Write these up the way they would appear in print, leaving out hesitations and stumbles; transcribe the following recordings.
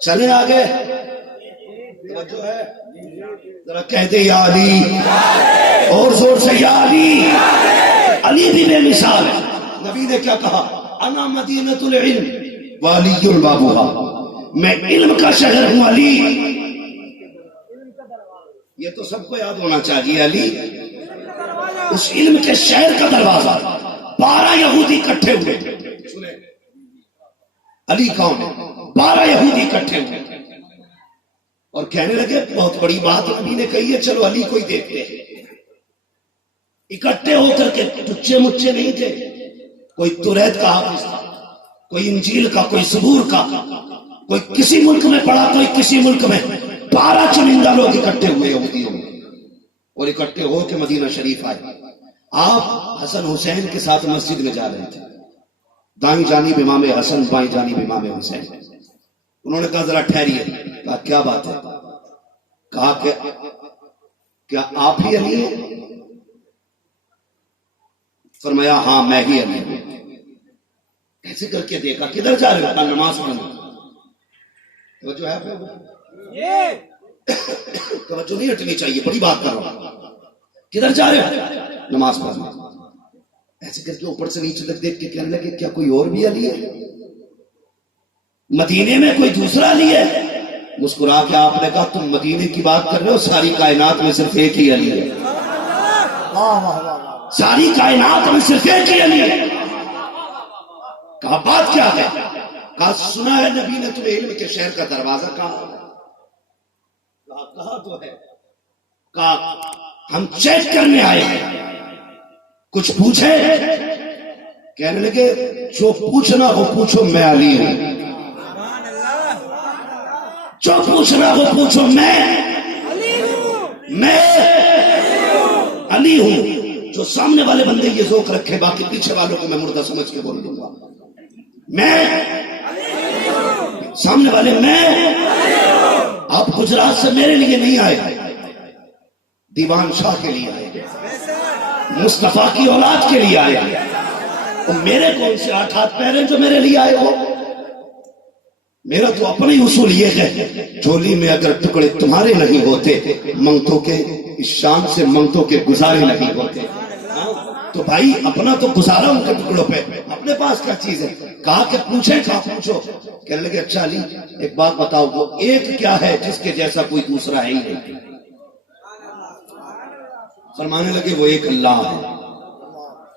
چلے آگے توجہ ہے ذرا کہتے یا علی اور زور سے یا علی. علی بھی بے مثال ہے. نبی نے کیا کہا؟ انا مدینۃ العلم وعلی بابھا، میں علم کا شہر ہوں علی. یہ تو سب کو یاد ہونا چاہیے. علی اس علم کے شہر کا دروازہ. 12 یہودی اکٹھے ہوئے. سنیں علی کون ہے؟ 12 یہودی اکٹھے ہوئے اور کہنے لگے بہت بڑی بات نبی نے کہی ہے، چلو علی کو ہی دیکھتے ہیں. اکٹھے ہو کر کے ٹچے مچے نہیں تھے. کوئی توریت کا حافظ تھا، کوئی انجیل کا، کوئی زبور کا، کوئی کسی ملک میں پڑھا، کوئی کسی ملک میں. 12 چنندہ لوگ اکٹھے ہوئے یہودیوں میں اور اکٹھے ہو کے مدینہ شریف آئے. آپ حسن حسین کے ساتھ مسجد میں جا رہے تھے. دائیں جانب امام حسن، بائیں جانب امام حسین. انہوں نے کہا ذرا ٹھہریے. کہا کیا بات ہے؟ کہا کہ کیا آپ ہی علی ہیں؟ فرمایا ہاں میں ہی علی ہوں. ایسے کر کے دیکھا کدھر جا رہے ہو؟ نماز پڑھنا. توجہ ہے آپ توجہ نہیں ہٹنی چاہیے، بڑی بات کر رہا ہوں. کدھر جا رہے ہو؟ نماز پڑھنا. ایسے کر کے اوپر سے نیچے تک دیکھ کے کہنے لگے کیا کوئی اور بھی علی ہے؟ مدینے میں کوئی دوسرا علی ہے؟ مسکرا کے آپ نے کہا تم مدینے کی بات کر رہے ہو، ساری کائنات میں صرف ایک ہی علی ہے. ساری کائنات میں صرف ایک ہی علی ہے. کہا بات کیا ہے؟ کہا سنا ہے نبی نے تمہیں علم کے شہر کا دروازہ کہا. کہا تو ہے. کہا ہم چیک کرنے آئے ہیں، کچھ پوچھے؟ کہنے لگے جو پوچھنا ہو پوچھو، میں علی ہوں. جو پوچھنا ہو پوچھو، میں علی ہوں. جو سامنے والے بندے یہ ذوق رکھے، باقی پیچھے والوں کو میں مردہ سمجھ کے بول دوں گا. میں سامنے والے میں. آپ گجرات سے میرے لیے نہیں آئے، دیوان شاہ کے لیے آئے، مصطفیٰ کی اولاد کے لیے آئے. اور میرے کون سے 8 ہاتھ پیر ہیں جو میرے لیے آئے ہو؟ میرا تو اپنی اصول یہ ہے، جھولی میں اگر ٹکڑے تمہارے نہیں ہوتے، منگتوں کے اس شان سے منگتوں کے گزارے نہیں ہوتے. تو بھائی اپنا تو گزارا ان کے ٹکڑوں پہ، اپنے پاس کیا چیز ہے؟ کہا کہ پوچھیں. کہا پوچھو. کہنے لگے اچھا علی ایک بات بتاؤ، وہ ایک کیا ہے جس کے جیسا کوئی دوسرا ہے ہی نہیں؟ فرمانے لگے وہ ایک اللہ ہے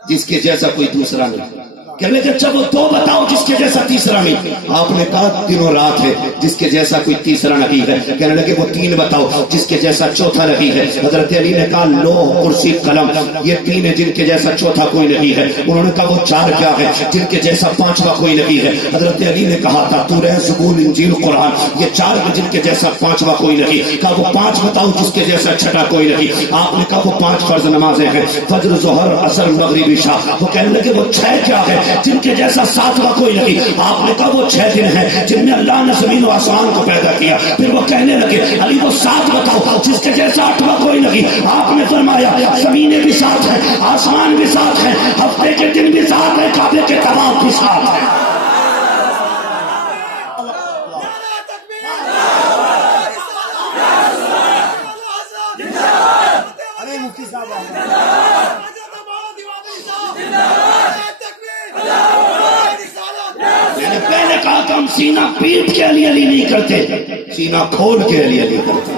جس کے جیسا کوئی دوسرا نہیں. کہنے لگے اچھا وہ 2 بتاؤ جس کے جیسا تیسرا نہیں. آپ نے کہا دن و رات ہے جس کے جیسا کوئی تیسرا نہیں ہے. کہنے لگے وہ 3 بتاؤ جس کے جیسا چوتھا نہیں ہے. حضرت علی نے کہا لوح کرسی قلم، یہ 3 ہے جن کے جیسا چوتھا کوئی نہیں ہے. انہوں نے کہا وہ 4 کیا ہے جن کے جیسا 5واں کوئی نہیں ہے. حضرت علی نے کہا تھا تورات زبور انجیل قرآن، یہ 4 ہے جن کے جیسا 5واں کوئی نہیں. کہا وہ 5 بتاؤ جس کے جیسا 6واں کوئی نہیں. آپ نے کہا وہ 5 فرض نمازیں ہیں، فجر ظہر عصر مغرب عشاء. وہ کہنے لگے وہ 6 کیا ہے جن کے جیسا 7واں کوئی نہیں. آپ نے کہا وہ 6 دن ہیں جن میں اللہ نے زمین و آسمان کو پیدا کیا. پھر وہ کہنے لگے علی وہ 7 بتاؤ جس کے جیسا 8واں کوئی نہیں. آپ نے فرمایا زمینیں بھی 7 ہیں، آسمان بھی 7 ہیں، ہفتے کے دن بھی 7 ہیں، کعبے کے طواف بھی 7 ہیں. پہلے کہا کہ ہم سینہ پیٹ کے علی علی نہیں کرتے، سینہ کھول کے علی علی کرتے.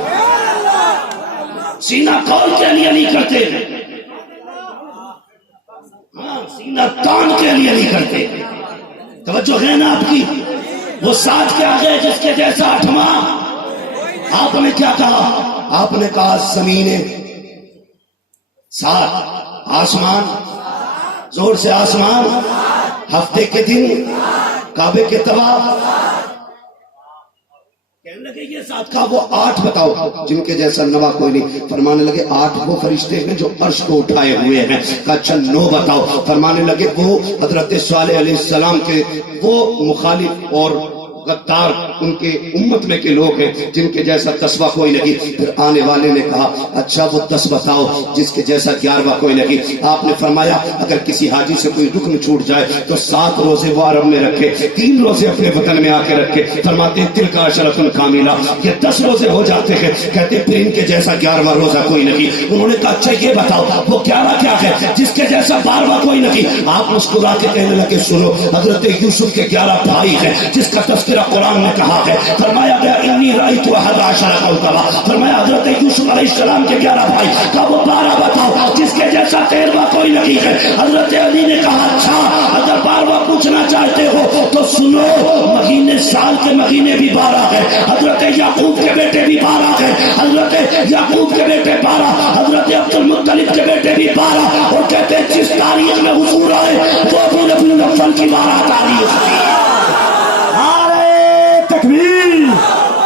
سینہ کھول کے علی علی کرتے، ہاں سینہ تان کے علی علی کرتے. توجہ ہے نا آپ کی؟ وہ 7 کے آگے جس کے جیسا 8واں. آپ نے کیا کہا؟ آپ نے کہا زمینیں 7، آسمان زور سے آسمان، ہفتے کے دن، کعبے کے طواف. کہنے لگے یہ 7 کا وہ 8 بتاؤ جن کے جیسا 9 کوئی نہیں. فرمانے لگے 8 وہ فرشتے ہیں جو عرش کو اٹھائے ہوئے ہیں. اچھا 9 بتاؤ. فرمانے لگے وہ حضرت صالح علیہ السلام کے وہ مخالف اور غدار ان کے امت میں کے لوگ ہیں جن کے جیسا 10واں کوئی نہیں. پھر آنے والے نے کہا اچھا وہ 10 بتاؤ جس کے جیسا 11واں کوئی نہیں. آپ نے فرمایا اگر کسی حاجی سے کوئی رکن چھوٹ جائے تو 7 روزے وہ عرب میں رکھے, 3 روزے اپنے وطن میں آ کے رکھے. فرماتے ہیں تل کا عشرۃ کاملہ, یہ 10 روزے ہو جاتے ہیں. کہتے پھر ان کے جیسا 11واں روزہ کوئی نہیں. انہوں نے کہا اچھا یہ بتاؤ وہ 11 کیا ہے جس کے جیسا 12واں کوئی نہیں. آپ مسکرا کے کہنے لگے سنو, حضرت یوسف کے 11 بھائی ہیں جس کا تذکرہ قرآن نے کہا ہے. فرمایا گیا انی رأیت 11 کوكبا, فرمایا حضرت یوسف علیہ السلام کے 11 بھائی کا وہ 12 بتاؤ جس کے جیسا 13واں کوئی نہیں ہے. حضرت علی نے کہا اچھا اگر 12واں پوچھنا چاہتے ہو تو سنو, مہینے سال کے مہینے بھی 12 ہے. حضرت یعقوب کے بیٹے بھی 12 ہیں, حضرت یعقوب کے بیٹے 12, حضرت عبد المطلب کے بیٹے بھی 12. اور کہتے ہیں جس تاریخ میں حضور آئے وہ ابو نبی الافضل کی 12 تاریخ تھی. تکبیر.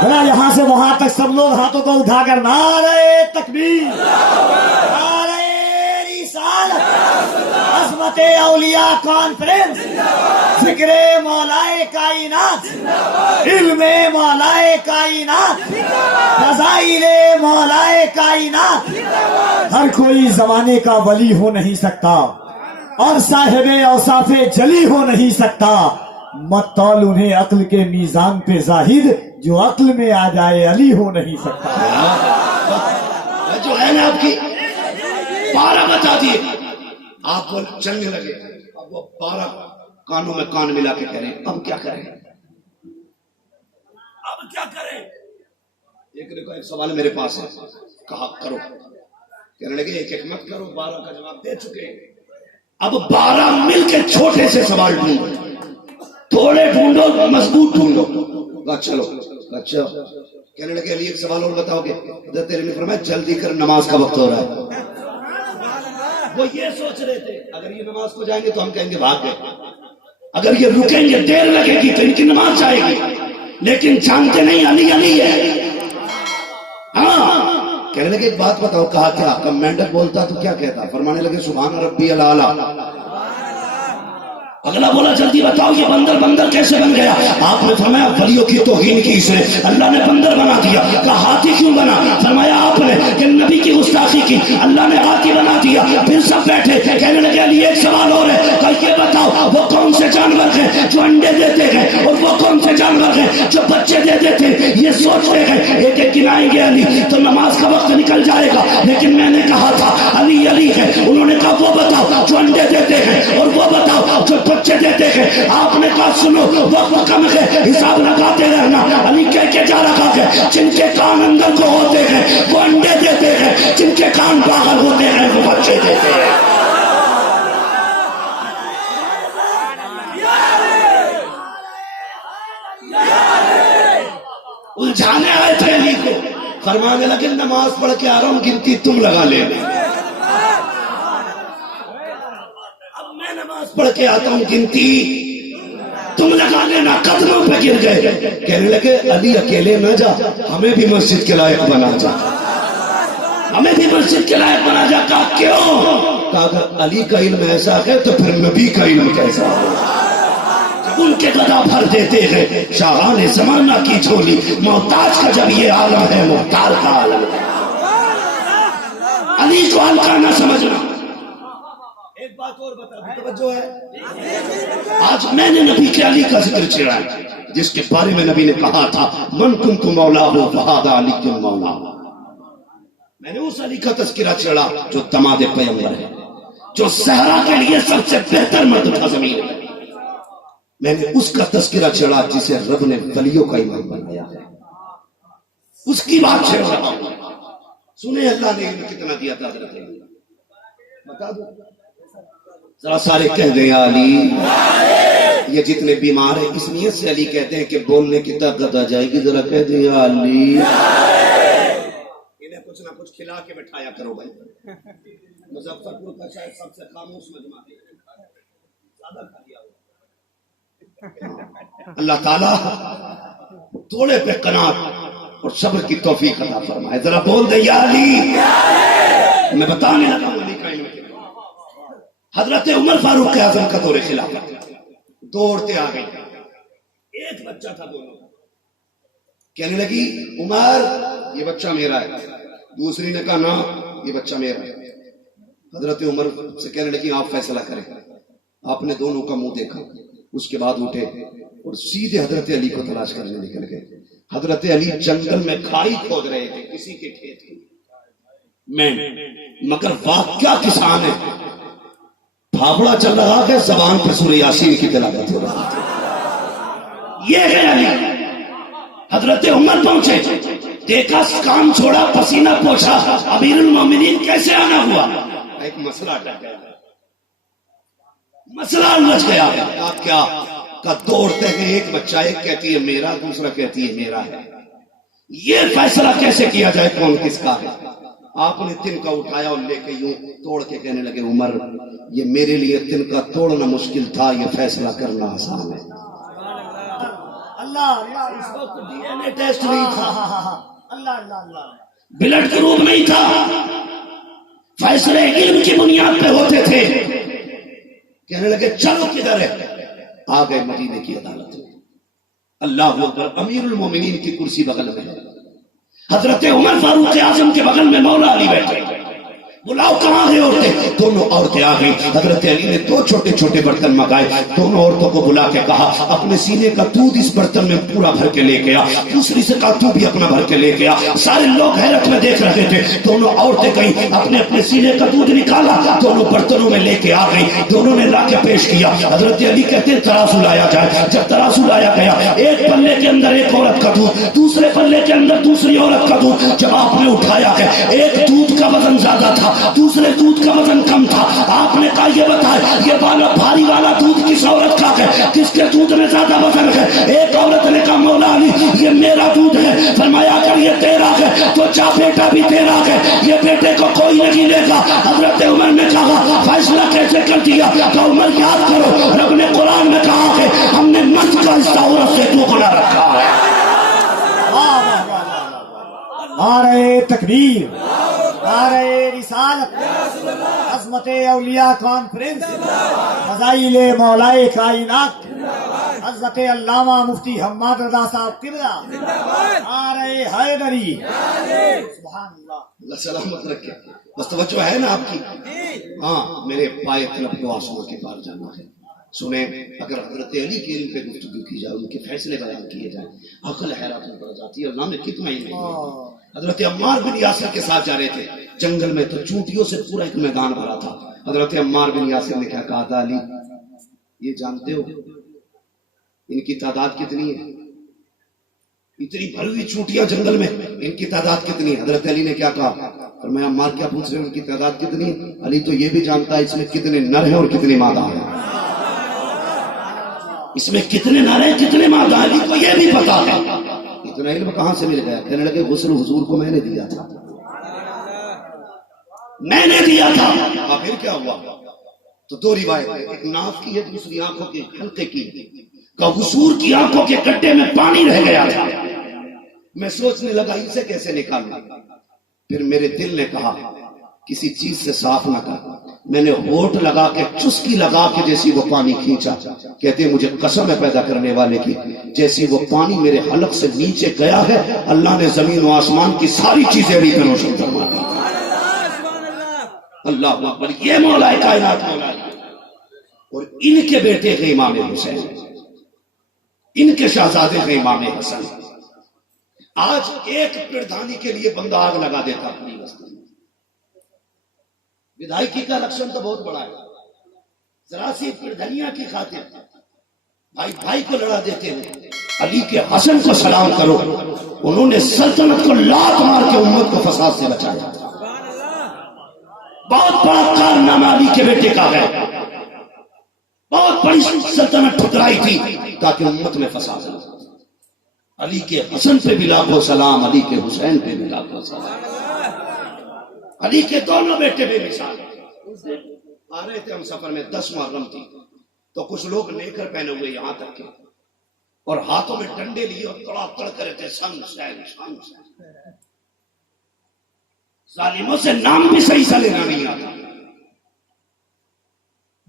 ذرا یہاں سے وہاں تک سب لوگ ہاتھوں کو اٹھا کر نعرہ تکبیر, نعرہ رسالت, عظمت اولیاء کانفرنس, ذکر مولائے کائنات, علم مولائے کائنات, فضائل مولائے کائنات. ہر کوئی زمانے کا ولی ہو نہیں سکتا اور صاحب اوصاف جلی ہو نہیں سکتا. مت تول انہیں عقل کے میزان پہ زاہد, جو عقل میں آ جائے علی ہو نہیں سکتا. جو ہے نا آپ کی 12 بتا دیے, آپ وہ چلنے لگے. اب وہ 12 کانوں میں کان ملا کے کہہ رہے ہیں اب کیا کریں, اب کیا کریں. ایک سوال میرے پاس ہے, کہا کرو. کہنے لگے ایک ایک مت کرو, 12 کا جواب دے چکے. اب 12 مل کے چھوٹے سے سوال ڈھونڈو, تھوڑے ڈھونڈو مضبوط ڈھونڈو. چلو اچھا. کہنے لگے علی ایک سوال اور بتاؤ گے. حضرت علی نے فرمایا جلدی کر نماز کا وقت ہو رہا ہے. وہ یہ سوچ رہے تھے اگر یہ نماز کو جائیں گے تو ہم کہیں گے بھاگ گئے, اگر یہ رکیں گے دیر لگے گی تو ان کی نماز جائے گی, لیکن جانتے نہیں علی علی ہے. ہاں کہنے لگے ایک بات بتاؤ. کہا کیا, کمانڈر بولتا تو کیا کہتا. فرمانے لگے سبحان ربی الاعلی. اگلا بولا جلدی بتاؤ یہ بندر کیسے بن گیا. آپ نے فرمایا ولیوں کی توہین کی اس نے, اللہ نے بندر بنا دیا. کہا ہاتھی کیوں بنا. فرمایا آپ نے کہ نبی کی گستاخی کی, اللہ نے ہاتھی بنا دیا. پھر سب بیٹھے کہنے لگے علی ایک سوال اور ہے, کہ یہ بتاؤ وہ کون سے جانور ہیں جو انڈے دیتے ہیں اور وہ کون سے جانور ہیں جو بچے دے دیتے ہیں. یہ سوچتے ہیں ایک ایک گنائیں گے علی تو نماز کا وقت نکل جائے گا. لیکن میں نے کہا تھا علی علی ہے. انہوں نے کہا وہ بتاؤ جو انڈے دیتے ہیں اور وہ بتاؤ جو بچے دیتے ہیں. آپ نے کہا سنو وقت کم ہے, حساب لگاتے رہنا. علی کہہ کے جا رکھا ہے جن کے کان اندر کو ہوتے ہیں وہ انڈے دیتے ہیں, جن کے کان باہر ہوتے ہیں وہ بچے دیتے ہیں. الجھانے آئے تھے علی کو. فرمانے لگے نماز پڑھ کے آ رہا ہوں, گنتی تم لگا لینا. نماز پڑھ کے آتا ہوں, گنتی تم لگا لینا. قدموں پہ گر گئے. کہنے لگے علی اکیلے نہ جا, ہمیں بھی مسجد کے لائق بنا جا, ہمیں بھی مسجد کے لائق بنا جا. کہا کیوں. کہا اگر علی کا علم ایسا ہے تو پھر نبی کا علم کیسا ہے. ان کے گدا بھر دیتے ہیں شاہان زمانہ کی جھولی. محتاج کا جب یہ عالم ہے محتاج کا عالم ہے. علی کو ہلکا نہ سمجھنا. ایک بات اور بتا دوں, توجہ ہے. آج میں نے نبی کے علی کا ذکر چھیڑا ہے جس کے بارے میں نبی نے کہا تھا من کنت مولاہ فہذا علی مولا. میں نے اس علی کا تذکرہ چھیڑا جو دماد پیغمبر ہے, جو صحرا کے لیے سب سے بہتر مرد تھا زمین میں. میں نے اس کا تذکرہ چھیڑا جسے رب نے ولیوں کا امام بنایا ہے. اس کی بات چھیڑ رہا ہوں. سنیں اللہ نے علم کتنا دیا تھا حضرت علی. بتا دو ذرا سارے کہہ دیں علی. یہ جتنے بیمار ہیں اس نیت سے علی کہتے ہیں کہ بولنے کی طاقت آ جائے گی. ذرا کہہ دیں علی. انہیں کچھ نہ کچھ کھلا کے بٹھایا کرو بھائی. مظفر پور کا شاید سب سے خاموش مجمع ہے, زیادہ کھا لیا. اللہ تعالیٰ تھوڑے پہ قناعت اور صبر کی توفیق عطا فرمائے. ذرا بول دیں یا علی. میں بتانے لگا ہوں علی کا علم. حضرت عمر فاروق اعظم کا دور خلافت دوڑتے آ گئی. ایک بچہ تھا دونوں. کہنے لگی عمر یہ بچہ میرا ہے. دوسری نے کہا نہ یہ بچہ میرا ہے. حضرت عمر سے کہنے لگی آپ فیصلہ کریں. آپ نے دونوں کا منہ دیکھا, اس کے بعد اٹھے اور سیدھے حضرت علی کو تلاش کرنے نکل گئے. حضرت علی جنگل میں کھائی کھود رہے تھے کسی کے کھیت میں, مگر واقعہ کسان ہے. پھاپڑا چل رہا ہے, زبان پر سورہ یاسین کی تلاوت ہو رہا ہے. یہ ہے علی. حضرت عمر پہنچے, دیکھا کام چھوڑا, پسینہ پوچھا, امیر المومنین کیسے آنا ہوا؟ ایک مسئلہ اٹک گیا, مسئلہ الجھ گیا. آپ کیا کا دوڑتے ہیں, ایک بچہ ایک کہتی ہے میرا, دوسرا کہتی ہے میرا ہے. یہ فیصلہ کیسے کیا جائے کون کس کا ہے؟ آپ نے تن کا اٹھایا اور لے کے یوں توڑ کے کہنے لگے عمر یہ میرے لیے تن کا توڑنا مشکل تھا, یہ فیصلہ کرنا آسان ہے. اللہ اس وقت ڈی این اے ٹیسٹ نہیں تھا, اللہ بلڈ گروپ نہیں تھا, فیصلے علم کی بنیاد پہ ہوتے تھے. کہنے لگے چلو کدھر ہے؟ آ گئے مدینے کی عدالت میں. اللہ اکبر. امیر المومنین کی کرسی بغل میں ہے, حضرت عمر فاروق اعظم کے بغل میں مولا علی بیٹھے. بلاؤ کہاں ہے عورتیں؟ دونوں عورتیں آ گئی. حضرت علی نے دو چھوٹے چھوٹے برتن منگائے, دونوں عورتوں کو بلا کے کہا اپنے سینے کا دودھ اس برتن میں پورا بھر کے لے کے آ. دوسری سے کہا تو بھی اپنا بھر کے لے کے آ. سارے لوگ حیرت میں دیکھ رہے تھے. دونوں عورتیں گئیں, اپنے اپنے سینے کا دودھ نکالا, دونوں برتنوں میں لے کے آ گئی. دونوں نے لا کے پیش کیا. حضرت علی کہتے ہیں ترازو لایا جائے. جب ترازو لایا گیا, ایک پلے کے اندر ایک عورت کا دودھ, دوسرے پلے کے اندر دوسری عورت کا دودھ. جب آپ نے اٹھایا ہے, ایک دودھ کا وزن زیادہ تھا, دوسرے دودھ کا وزن کم تھا. آپ نے کہا یہ بتائے یہ والا بھاری والا دودھ کس عورت کا ہے, کس کے دودھ میں زیادہ وزن ہے؟ ایک عورت نے کہا مولا علی یہ میرا دودھ ہے. فرمایا اگر یہ تیرا ہے تو جا بیٹا بھی تیرا ہے, یہ بیٹے کو کوئی نہیں لے گا. حضرت عمر نے کہا فیصلہ کیسے کر دیا؟ تو عمر یاد کرو رب نے قرآن میں کہا ہے ہم نے مرد کا حصہ عورت سے دوگنا رکھا ہے. نعرہ تکبیر, نعرہ رسالت, عظمت اولیاء کانفرنس, فضائل مولائے کائنات, حضرت علامہ مفتی حماد رضا صاحب قبلہ, نعرہ حیدری. سبحان اللہ. اللہ سلامت رکھے. بس توجہ ہے نا آپ کی؟ ہاں میرے پائے طلب کو آسمان کے پار جانا ہے. سنیں, اگر حضرت علی کے علم پہ گفتگو کی جائے, ان کے فیصلے بیان کیے جائیں, عقل حیرت میں پڑ جاتی ہے. اللہ نے کتنا علم دیا. حضرت عمار بن یاسر کے ساتھ جا رہے تھے جنگل میں, تو چونٹیوں سے پورا ایک میدان بھرا تھا. حضرت عمار بن یاسر نے کیا کہا تھا, علی یہ جانتے ہو ان کی تعداد کتنی ہے؟ اتنی بھری ہوئی چونٹیاں جنگل میں, ان کی تعداد کتنی ہے؟ حضرت علی نے کیا کہا؟ فرمایا عمار کیا پوچھ رہے ہیں ان کی تعداد کتنی ہے؟ علی تو یہ بھی جانتا ہے اس میں کتنے نر ہیں اور کتنے مادہ ہیں. اس میں کتنے نر ہیں کتنے مادہ ہیں, علی کو یہ بھی پتا ہے. اتنا علم کہاں سے مل گیا؟ کہنے لگے غسل حضور کو میں نے دیا تھا, میں نے دیا تھا. پھر کیا ہوا؟ تو دو روایت ہے, ایک ناف کی ہے, دوسری آنکھوں کے حلقے کی. کہ حضور کی آنکھوں کے گڈھے میں پانی رہ گیا تھا. میں سوچنے لگا اسے کیسے نکالوں. پھر میرے دل نے کہا کسی چیز سے صاف نہ کر. میں نے ہونٹ لگا کے چسکی لگا کے جیسی وہ پانی کھینچا. کہتے ہیں مجھے قسم ہے پیدا کرنے والے کی, جیسی وہ پانی میرے حلق سے نیچے گیا ہے, اللہ نے زمین و آسمان کی ساری چیزیں علی پہ روشن فرما دی. اللہ اکبر. یہ مولا کائنات مولا, اور ان کے بیٹے ہیں امام حسین, ان کے شہزادے ہیں امام حسن. آج ایک پردھانی کے لیے بندہ آگ لگا دیتا اپنی بستی میں. ودھائکی کا الیکشن تو بہت بڑا ہے, ذرا سی پردھنیا کی خاطر بھائی بھائی کو لڑا دیتے ہیں. علی کے حسن کو سلام کرو, انہوں نے سلطنت کو لات مار کے امت کو فساد سے بچایا. بہت بڑا کارنامہ علی کے بیٹے کا ہے. بہت بڑی سلطنت ٹھکرائی تھی تاکہ امت میں فساد نہ. علی کے حسن پہ بھی لاکھوں سلام, علی کے حسین پہ بھی لاکھوں سلام. علی کے دونوں بیٹے بے مثال. آ رہے تھے ہم سفر میں, 10 محرم تھی, تو کچھ لوگ نیکر پہنے ہوئے یہاں تک کے, اور ہاتھوں میں ڈنڈے لیے اور تڑا تڑ کرے تھے سن سین سن سین. ظالموں سے نام بھی صحیح سے لینا نہیں آتا.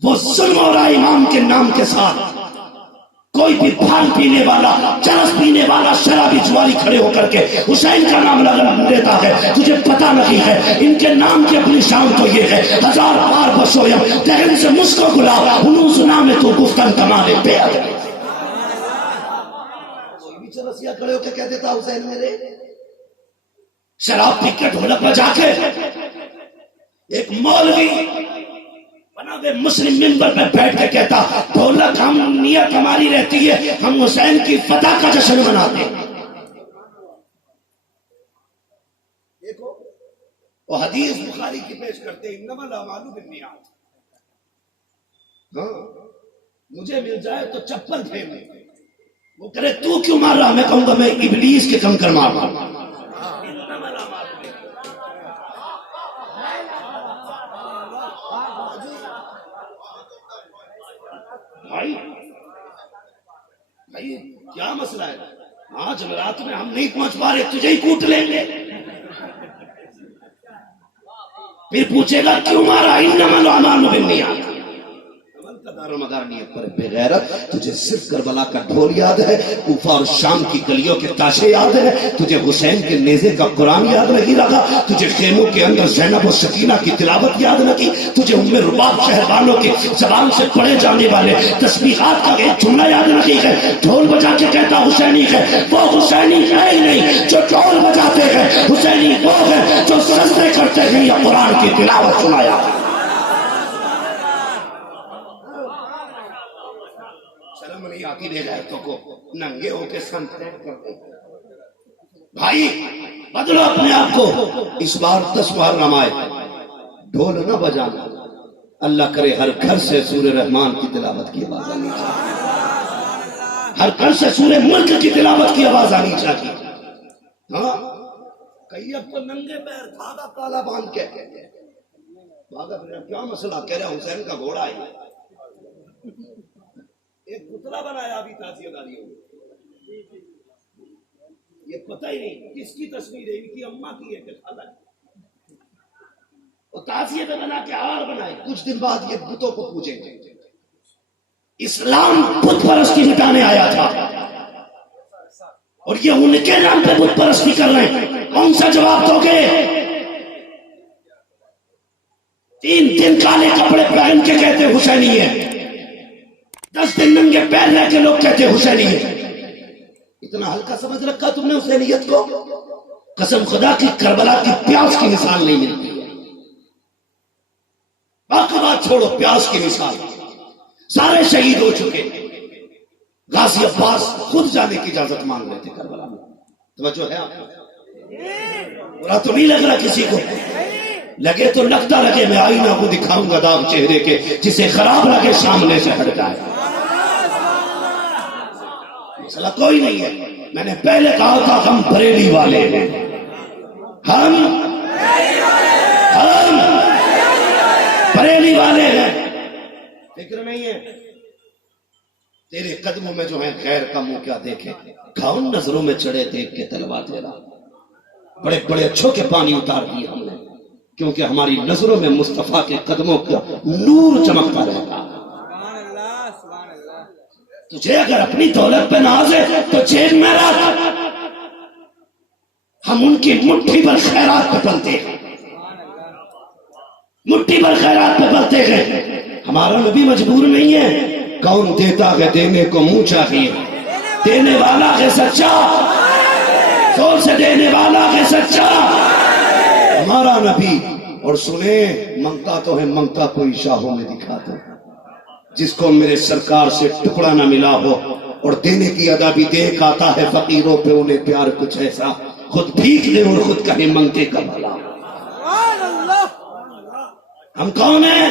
وہ ظلم اور امام کے نام کے ساتھ کوئی بھی بھانگ پینے والا، چرس پینے والا، شرابی جواری کھڑے ہو کر کے حسین کا نام لیتا ہے، تجھے پتا نہیں ہے ان کے نام کی اپنی شان تو یہ ہے، 1000 بار بسویم دہن سے مسکو گلا انہوں سنا میں تو گفتن کمانے پہ آ جائے۔ کوئی بھی چرسیا کھڑے ہو کے کہہ دیتا حسین میرے، شراب پی کے ڈھولک بجا کے ایک مولوی بناوے مسلم منبر پہ بیٹھ کے کہتا ڈھولک ہم نیت ہماری رہتی ہے ہم حسین کی فتح کا جشن مناتے ہیں۔ دیکھو وہ حدیث بخاری کی پیش کرتے ہیں انما الاعمال بالنیات، ہاں مجھے مل جائے تو چپل پھیر لے، وہ کرے تو کیوں مار رہا، میں کہوں گا میں ابلیس کے کنکر مار رہا ہوں۔ بھائی کیا مسئلہ ہے، آج جمعرات میں ہم نہیں پہنچ پا رہے تجھے ہی کوٹ لیں گے، پھر پوچھے گا کیوں مارا، انما الاعمال بالنیات، عمل کا دار و مدار نیت پر بے غیرت۔ تجھے صرف کربلا کا ڈھول یاد ہے، کوفہ اور شام کی گلیوں کے تاشے یاد ہے، تجھے حسین کے نیزے کا قرآن یاد نہیں رہا، تجھے خیموں کے اندر زینب و سکینہ کی تلاوت یاد نہ کی، تجھے ام رباب شہربانوں کی زبان سے پڑھے جانے والے تسبیحات کا ایک جملہ یاد نہیں ہے، ڈھول بجا کے کہتا حسینی ہے، وہ حسینی ہے ہی نہیں جو ڈھول بجاتے ہیں، حسینی وہ ہے جو سجدے کرتے ہیں یا قرآن کی تلاوت سنایا۔ شرم نہیں آتی بے غیرتوں کو ننگے ہو کے سن کرتے۔ بھائی بدلو اپنے آپ کو، اس بار 10 محرم آئے، ڈھول نہ بجانا، اللہ کرے ہر گھر سے سورہ رحمان کی تلاوت کی آواز آنی چاہیے، ہر گھر سے سورہ ملک کی تلاوت کی آواز آنی چاہیے۔ ہاں کئی اب تو ننگے پیر دھاگا کالا باندھ کے بھاگا پھر کیا مسئلہ، کہہ رہا حسین کا گھوڑا ہے، ایک پتلا بنایا ابھی تعزیہ داریوں میں، یہ پتہ ہی نہیں کس کی تصویر ہے، ان کی اماں کی ہے کہ خالہ ہے، اور تعزیہ میں بنا کے ہار بنائے، کچھ دن بعد یہ بتوں کو پوجیں گے۔ اسلام بت پرستی مٹانے آیا تھا اور یہ ان کے نام پہ بت پرستی کر رہے ہیں، کون سا جواب دو گے؟ 3 دن کالے کپڑے پہن کے کہتے حسینی ہے، 10 دن ننگے پیر رہ کے لوگ کہتے حسینی ہے۔ اتنا ہلکا سمجھ رکھا تم نے حسینیت کو، قسم خدا کی کربلا کی پیاس کی مثال نہیں ملتی، باقی بات چھوڑو، پیاس کی مثال، سارے شہید ہو چکے، غازی عباس خود جانے کی اجازت مانگ رہے تھے کربلا میں، توجہ ہے آپ کو؟ برا تو نہیں لگ رہا کسی کو، لگے تو لگتا لگے، میں آئینہ کو دکھاؤں گا داغ چہرے کے، جسے خراب لگے سامنے سے ہٹ جائے، مسئلہ کوئی نہیں ہے۔ میں نے پہلے کہا تھا ہم بریلی والے ہیں، ہم بریلی والے ہیں، فکر نہیں ہے تیرے قدموں میں جو ہے خیر کا منہ کیا دیکھے، کھاؤں نظروں میں چڑھے دیکھ کے تلوا تیرا، بڑے بڑے اچھوں کے پانی اتار دیے ہم نے، کیونکہ ہماری نظروں میں مصطفیٰ کے قدموں کا نور چمکتا رہتا۔ تجھے اگر اپنی دولت پہ ناز ہے تو جیب میں رکھ، ہم ان کی مٹھی پر خیرات پہ پلتے ہیں، مٹھی پر خیرات پہ پلتے ہیں، ہمارا نبی مجبور نہیں ہے، کون دیتا ہے دینے کو منہ چاہیے، دینے والا ہے سچا، زور سے دینے والا ہے سچا ہمارا نبی۔ اور سنیں منگتا تو ہے، منگتا کوئی شاہوں میں دکھا دو، جس کو میرے سرکار سے ٹکڑا نہ ملا ہو، اور دینے کی ادا بھی دیکھ آتا ہے فقیروں پہ انہیں پیار کچھ ایسا، خود بھیک دے اور خود کہیں منگتے کا بھلا۔ ہم کون ہیں؟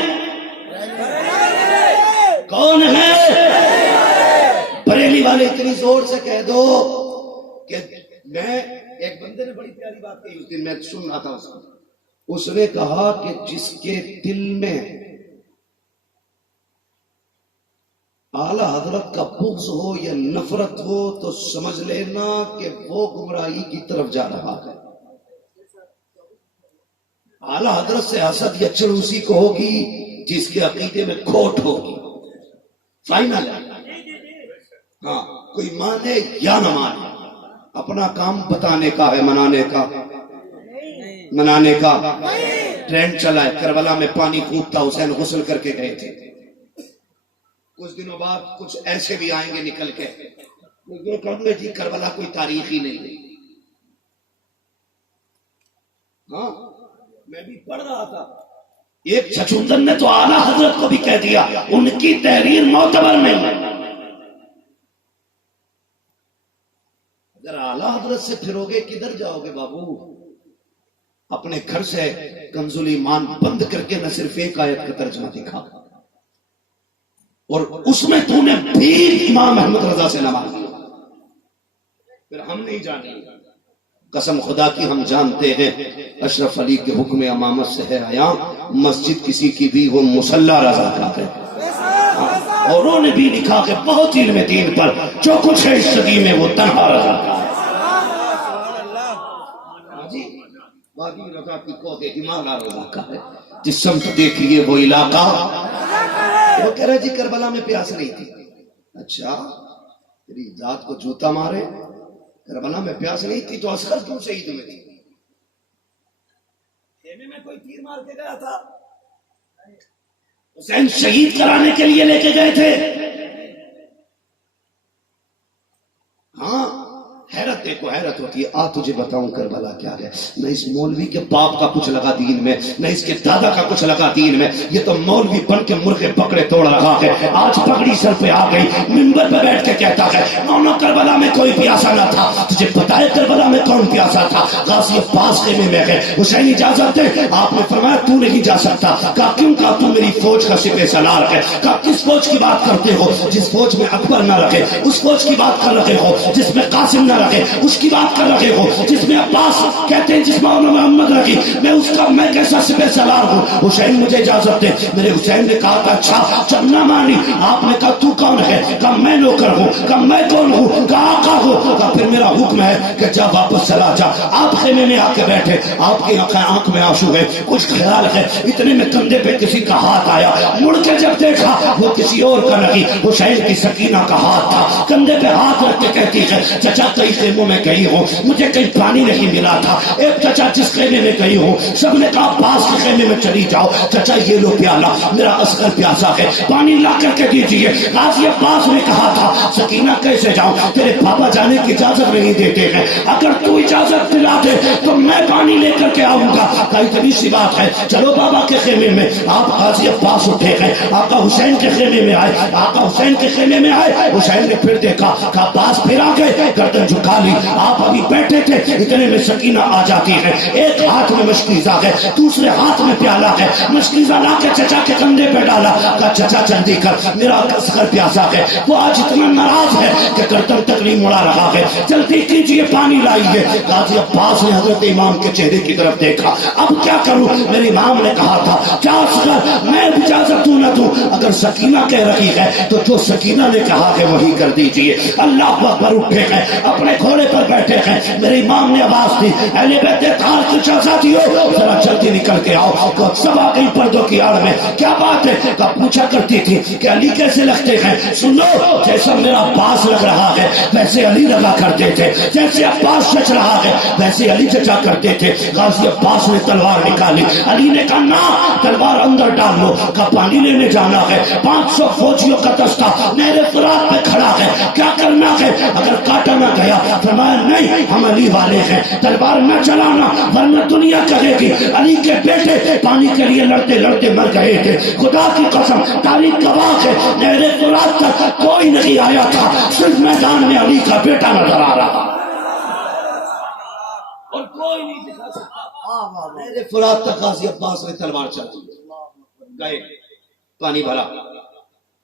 کون ہیں؟ بریلی والے اتنی زور سے کہہ دو کہ میں، ایک بندے نے بڑی پیاری بات کہی اس دن، میں سن رہا تھا اس نے کہا کہ جس کے دل میں اعلی حضرت کا بغض ہو یا نفرت ہو تو سمجھ لینا کہ وہ گمراہی کی طرف جا رہا ہے۔ اعلی حضرت سے حسد یا چڑ اسی کو ہوگی جس کے عقیدے میں کھوٹ ہوگی، فائنل ہے۔ ہاں کوئی مانے یا نہ مانے، اپنا کام بتانے کا ہے، منانے کا۔ ٹرینڈ چلا ہے، کربلا میں پانی خوب تھا، حسین غسل کر کے گئے تھے۔ کچھ دنوں بعد کچھ ایسے بھی آئیں گے نکل کے، یہ کہوں گے جی کربلا کوئی تاریخ ہی نہیں ہے۔ ہاں میں بھی پڑھ رہا تھا، ایک چھچوندر نے تو اعلیٰ حضرت کو بھی کہہ دیا ان کی تحریر معتبر نہیں ہے۔ اگر اعلیٰ حضرت سے پھرو گے کدھر جاؤ گے بابو؟ اپنے گھر سے کنز الایمان بند کر کے نہ صرف ایک آیت کا ترجمہ دکھا، اور اس میں تو نے بھی امام احمد رضا سے نہ مانگی، پھر ہم نہیں جانے۔ قسم خدا کی ہم جانتے ہیں اشرف علی کے حکم امامت سے ہے آیا، مسجد کسی کی بھی وہ مصلی رضا کا ہے، اور انہوں نے بھی لکھا کہ بہت علم دین پر جو کچھ ہے اس صدی میں وہ تنہا رضا کا ہے۔ وادی رضا کی کوہ ہمالا رضا کا ہے، جس سمت دیکھیے وہ علاقہ۔ وہ کہہ رہے جی کربلا میں پیاس نہیں تھی۔ اچھا تیری ذات کو جوتا مارے، کربلا میں پیاس نہیں تھی تو اصغر کیوں شہید ہوئے تھی؟ خیمے میں کوئی تیر مار کے گیا تھا؟ حسین شہید کرانے کے لیے لے کے گئے تھے۔ ہاں حیرت دیکھو، حیرت ہوتی ہے۔ تجھے بتاؤں کربلا کیا ہے؟ نہ اس مولوی کے باپ کا کچھ لگا دین میں، نہ اس کے دادا کا کچھ لگا دین میں، یہ تو مولوی بن کے مرغے پکڑے توڑ رہا ہے۔ آج پگڑی سر پہ آ گئی، منبر پہ بیٹھ کے کہتا ہے نو کربلا میں کوئی پیاسا نہ تھا۔ تجھے پتا ہے کربلا میں کون پیاسا تھا؟ غازی عباس خیمے میں گئے، حسین اجازت دے، آپ نے فرمایا تو نہیں جا سکتا۔ کہا کیوں؟ کہا تو میری فوج کا سپہ سالار ہے۔ کہا کس فوج کی بات کرتے ہو؟ جس فوج میں اکبر نہ رکھے اس فوج کی بات کر رہے ہو، جس میں قاسم نہ رکھے اس کی بات کر رہے ہو، جس میں عباس کہتے ہیں جس میں محمد رکھی، میں کیسا سپہ سالار ہوں؟ حسین مجھے اجازت دے۔ میرے حسین نے کہا تھا اچھا جب نہ مانی، آپ نے کہا تو کون ہے؟ کہا میں نوکر ہوں۔ کہا میں کون ہوں؟ کہا آقا ہوں۔ کہا پھر میرا حکم ہے کہ جا واپس چلا جا۔ آپ خیمے میں آ کے بیٹھے، آپ کی آنکھ میں آنسو ہے، کچھ خیال ہے، اتنے میں کندھے پہ کسی کا ہاتھ آیا، مڑ کے جب دیکھا وہ کسی اور کا نہیں، حسین کی سکینہ کا ہاتھ تھا۔ کندھے پہ ہاتھ رکھ کے کہتی ہے چچا کئی خیموں میں گئی ہوں، مجھے کہیں پانی نہیں ملا تھا۔ ایک چچا جس خیمے میں گئی ہوں سب نے کہا پاس کے خیمے میں چلی جاؤ، چچا یہ لو پیالہ، میرا اصغر پیاسا ہے، پانی لا کر کے دیجیے۔ غازی عباس نے کہا تھا سکینہ کیسے جاؤں؟ تیرے پاپا جانے کی اجازت نہیں دیتے ہیں، اگر تو اجازت دلا دے تو میں پانی لے کر کے آؤں گا۔ کہا اتنی سی بات ہے، چلو بابا کے خیمے میں۔ آپ غازی عباس اٹھے گئے، آقا حسین کے خیمے میں آئے، آقا حسین کے خیمے میں آئے۔ حسین نے پھر دیکھا، کہا عباس پھر آ گئے، گردن جھکا لی۔ آپ ابھی بیٹھے تھے، اتنے میں سکینہ آ جاتی ہے، ایک ہاتھ میں مشکیزہ ہے، دوسرے ہاتھ میں پیالہ ہے، مشکیزہ لا کے چچا کے کندھے پہ ڈالا۔ کہا چچا جلدی کر، میرا اصغر پیاسا ہے۔ وہ آج اتنا ناراض ہے کہ گردن تک نہیں مڑا رہا ہے، جلدی کیجیے پانی لائیے۔ غازی عباس نے حضرت امام کے چہرے کی طرف دیکھا، اب کیا کروں؟ میرے امام نے کہا تھا کیا اصغر میں اجازت دوں نہ دوں؟ اگر سکینہ کہہ رہی ہے تو جو سکینہ نے کہا ہے وہی کر دیجیے۔ اللہ اکبر، اٹھے ہیں، اپنے گھوڑے پر بیٹھے ہیں۔ میرے امام نے آواز دی اہل بیت اطہار کی شہزادیوں ذرا جلدی نکل کے آؤ۔ تو سب آ گئی پردوں کی آڑ میں، کیا بات ہے؟ کہا پوچھا کرتی تھی کہ علی کیسے لگتے ہیں؟ سنو، جیسا میرا عباس لگ رہا ہے ویسے علی لگا کرتے تھے، جیسے عباس چچ رہا ہے ویسے علی چچا کرتے تھے۔ غازی عباس نے تلوار نکالی، علی نے کہا نہ، تلوار اندر ڈال لو۔ کہا پانی لینے جانا ہے، 500 فوجیوں کا دستہ نہر فرات پہ کھڑا ہے، کیا کرنا ہے؟ اگر کاٹا نہ گیا، فرمایا نہیں ہم علی والے ہیں، تلوار نہ چلانا ورنہ دنیا کہے گی علی کے بیٹے پانی کے لیے لڑتے لڑتے مر گئے تھے۔ خدا کی قسم تاریخ گواہ ہے، نہر فرات تک کوئی نہیں آیا تھا، صرف میدان میں علی کا بیٹا نظر آ رہا اور کوئی نہیں دکھا سکتا۔ نہر فرات تک غازی عباس نے تلوار چلائی، گئے پانی بھرا۔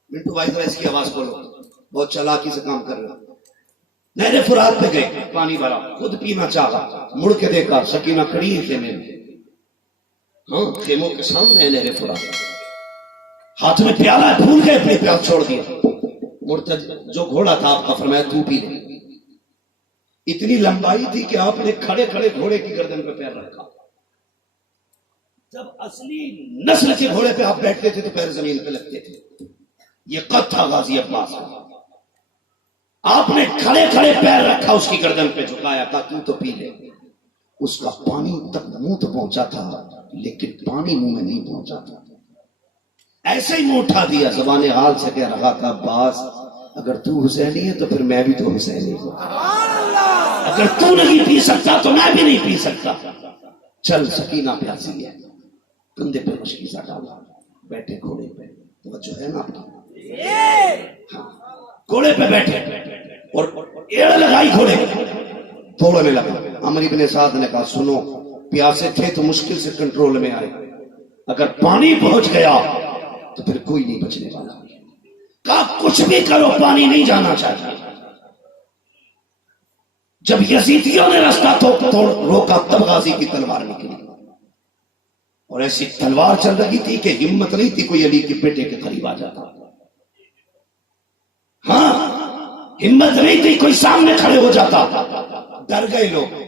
منٹو بھائی ذرا اس کی آواز بولو، بہت چالاکی سے کام کر رہا۔ نہر فرات پہ گئے، پانی بھرا، خود پینا چاہا، مڑ کے دیکھا سکینہ کھڑی ہے خیمے میں، ہاں خیموں کے سامنے ہے نہر فرات، ہاتھ میں پیالہ ہے، بھول گئے اپنے پیاس چھوڑ دیا۔ مرتد جو گھوڑا تھا آپ کا فرمایا تو پی لے۔ اتنی لمبائی تھی کہ آپ نے کھڑے کھڑے گھوڑے کی گردن پہ پیر رکھا۔ جب اصلی نسل کے گھوڑے پہ آپ بیٹھتے تھے تو پیر زمین پہ لگتے تھے۔ یہ قد تھا غازی عباس کا۔ آپ نے کھڑے کھڑے پیر رکھا اس کی گردن پہ جھکایا، کہا تو پی لے۔ اس کا پانی تک منہ تو پہنچا تھا لیکن پانی منہ میں نہیں پہنچا تھا، ایسے ہی منہ اٹھا دیا، زبان حال سے کہہ رہا تھا عباس اگر تو حسینی ہے تو پھر میں بھی تو حسینی ہوں، اگر تو نہیں پی سکتا تو میں بھی نہیں پی سکتا، چل سکینہ پیاسی ہے، کندھے پہ مشکیزہ ڈالا، بیٹھے گھوڑے پہ، توجہ ہے نا آپ کی، ہاں گھوڑے پہ بیٹھے اور ایڑ لگائی گھوڑے دوڑنے لگا۔ عمرو بن سعد نے کہا سنو، پیاسے تھے تو مشکل سے کنٹرول میں آئے، اگر پانی پہنچ گیا تو پھر کوئی نہیں بچنے والا، کہا کچھ بھی کرو پانی نہیں جانا چاہیے۔ جب یزیدیوں نے راستہ توڑ روکا تب غازی کی تلوار نکلی، اور ایسی تلوار چل رہی تھی کہ ہمت نہیں تھی کوئی علی کے بیٹے کے قریب آ جاتا، ہاں ہمت نہیں تھی کوئی سامنے کھڑے ہو جاتا، ڈر گئے لوگ،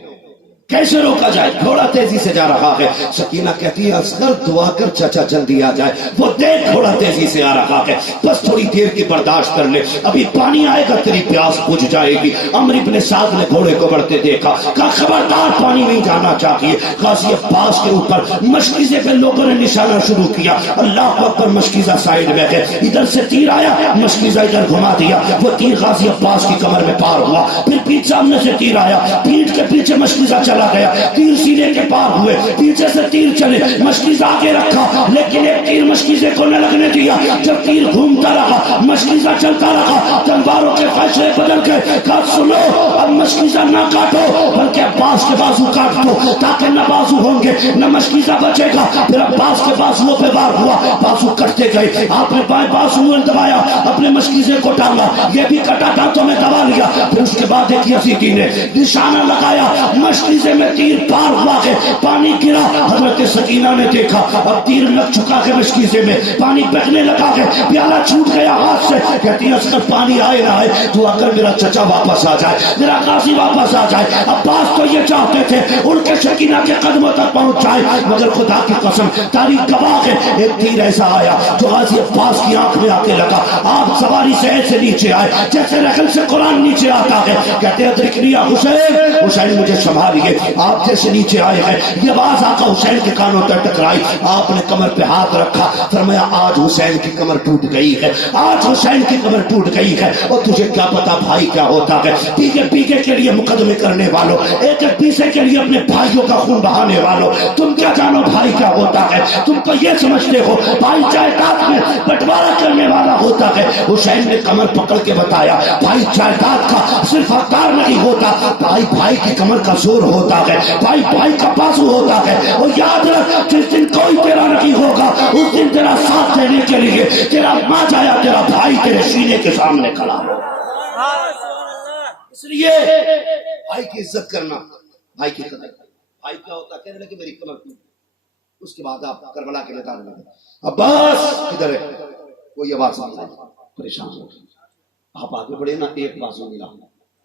کیسے روکا جائے؟ گھوڑا تیزی سے جا رہا ہے، سکینہ کہتی ہے اصغر دعا کر چچا جلدی آ جائے، وہ دیکھ گھوڑا تیزی سے آ رہا ہے، بس تھوڑی دیر کی برداشت کر لے، ابھی پانی آئے گا تیری پیاس بجھ جائے گی۔ عمرو بن سعد نے گھوڑے کو بڑھتے دیکھا، کہا خبردار پانی نہیں جانا چاہیے۔ غازی عباس کے اوپر مشکیزے پہ لوگوں نے نشانہ شروع کیا، اللہ اکبر، مشکیزہ سائڈ میں گئے، ادھر سے تیر آیا، مشکیزہ ادھر گھما دیا، وہ تیر غازی عباس کی کمر میں پار ہوا، پھر پیچھے سامنے سے تیر آیا، پیٹھ کے پیچھے مشکیزہ چلا گیا، تیر سینے کے پار ہوئے، پیچھے سے تیر چلے، مشکیزہ آگے رکھا لیکن ایک تیر مشکیزے کو نہ لگنے دیا، جب تیر گھومتا رہا مشکیزہ چلتا رہا، تلواروں کے فیصلے بدل گئے، کہا سنو اب مشکیزہ نہ کاٹو بلکہ عباس کے بازو کاٹ دو، تاکہ نہ بازو ہوں گے نہ مشکیزہ بچے گا۔ پھر عباس کے بازو پہ وار ہوا، بازو کٹتے گئے، آپ نے بائیں بازو میں دبایا، اپنے مشکیزے کو ٹانگا، یہ بھی کٹا دانتوں میں دبا لیا، پھر اس کے بعد ایک یزیدی نے نشانہ لگایا، مشکیزے میں تیر پار ہوا ہے، پانی گرا، حضرت سکینہ نے دیکھا اب تیر لگ چکا ہے مشکیزے میں، پانی بہنے لگا ہے، پیالہ چھوٹ گیا ہاتھ سے، کہتی ہے اصغر پانی آئے نہ آئے تو اگر میرا چچا واپس آ جائے، میرا غازی واپس آ جائے۔ عباس تو یہ چاہتے تھے ان کے سکینہ کے قدموں تک پہنچ جائے، مگر خدا کی قسم تاریخ گواہ ہے ایک تیر ایسا آیا جو غازی عباس کی آنکھ میں آ کے لگا، آپ سواری سے ایسے نیچے آئے جیسے رحل سے قرآن نیچے آتا ہے، کہتے ہیں ادرکنی یا حسین، حسین مجھے سنبھالیے، آپ جیسے نیچے آئے ہیں یہ آواز آقا حسین کے کانوں تک ٹکرائی، آپ نے کمر پہ ہاتھ رکھا، فرمایا آج حسین کی کمر ٹوٹ گئی ہے، آج حسین کی کمر ٹوٹ گئی ہے، اور تجھے کیا پتا بھائی کیا ہوتا ہے، پیگے پیگے کے لیے مقدمے کرنے والوں، ایک ایک پیسے کے لیے اپنے بھائیوں کا خون بہانے والوں، تم کیا جانو بھائی کیا ہوتا ہے، تم تو یہ سمجھتے ہو بھائی جائیداد میں بٹوارا کرنے والا ہوتا ہے۔ حسین نے کمر پکڑ کے بتایا بھائی جائیداد کا صرف حقدار نہیں ہوتا، بھائی بھائی کی کمر کا زور ہوتا ہے، بھائی بھائی کا بازو ہوتا ہے، اور یاد رکھ جس دن کوئی تیرا نہیں ہوگا اس دن تیرا ساتھ دینے کے لیے تیرا ماں جایا تیرا بھائی تیرے سینے کے سامنے کھڑا ہو۔ اس لیے بھائی کی عزت کرنا، بھائی کی قدر، بھائی کیا ہوتا کہنے لگے میری کمر ٹوٹ، اس کے بعد آپ کربلا کے میدان میں عباس کدھر ہے، کوئی آواز نہیں آئی، پریشان ہو گئے، آپ آگے بڑھے نا، ایک بازو ملا،